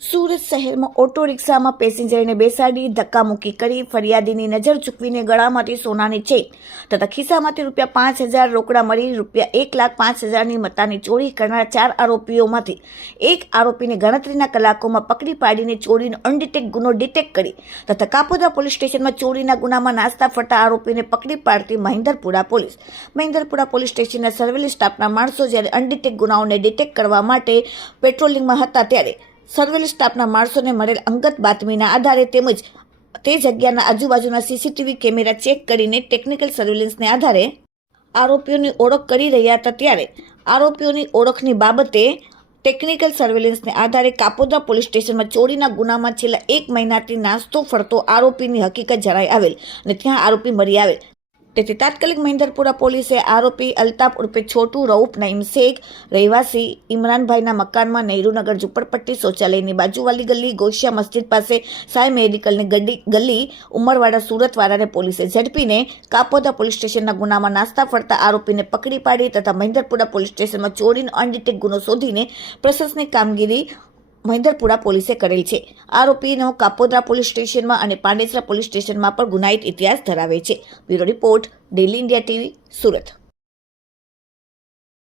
સુરત શહેરમાં ઓટો રિક્ષામાં પેસેન્જરને બેસાડી ધક્કામુક્કી કરી ફરિયાદીની નજર ચૂકવીને ગળામાંથી સોનાની ચેન તથા ખિસ્સામાંથી ₹5,000 રોકડા મળી ₹1,05,000ની મત્તાની ચોરી કરનાર 4 આરોપીઓમાંથી એક આરોપીને ગણતરીના કલાકોમાં પકડી પાડીને ચોરીનો અનડિટેક્ટ ગુનો ડિટેક્ટ કરી તથા કાપોદ્રા પોલીસ સ્ટેશનમાં ચોરીના ગુનામાં નાસ્તા ફરતા આરોપીને પકડી પાડતી મહેન્દ્રપુરા પોલીસ સ્ટેશનના સર્વેલન્સ સ્ટાફના માણસો જ્યારે અનડિટેક્ટ ગુનાઓને ડિટેક્ટ કરવા માટે પેટ્રોલિંગમાં હતા ત્યારે સર્વેલન્સ સ્ટાફના માણસોને મળેલ અંગત બાતમીના આધારે તેમજ તે જગ્યાના આજુબાજુના સીસીટીવી કેમેરા ચેક કરીને ટેકનિકલ સર્વેલન્સને આધારે આરોપીઓની ઓળખ કરી રહ્યા હતા ત્યારે આરોપીઓની ઓળખની બાબતે ટેકનિકલ સર્વેલન્સને આધારે કાપોદ્રા પોલીસ સ્ટેશનમાં ચોરીના ગુનામાં છેલ્લા 1 મહિનાથી નાસ્તો ફરતો આરોપીની હકીકત જણાઈ આવેલ અને ત્યાં આરોપી મળી આવેલ। તેથી તાત્કાલિક મહેન્દ્રપુરા પોલીસે આરોપી અલ્તાફ ઉર્ફે છોટુ રઉફ નઈમ શેખ રહેવાસી ઇમરાનભાઈના મકાનમાં નહેરુનગર ઝુંપડપટ્ટી શૌચાલયની બાજુવાળી ગલી ગોશિયા મસ્જિદ પાસે સાઈ મેડિકલની ગલી ઉમરવાડા સુરતવાળાને પોલીસે ઝડપીને કાપોદ્રા પોલીસ સ્ટેશનના ગુનામાં નાસ્તા ફરતા આરોપીને પકડી પાડી તથા મહેન્દ્રપુરા પોલીસ સ્ટેશનમાં ચોરીનો અનડિટેક્ટ ગુનો શોધીને પ્રશંસનીય કામગીરી મહેન્દ્રપુરા પોલીસે કરેલ છે। આરોપીનો કાપોદ્રા પોલીસ સ્ટેશનમાં અને પાંડેસરા પોલીસ સ્ટેશનમાં પણ ગુનાહિત ઇતિહાસ ધરાવે છે। Bureau report, daily India TV, Surat.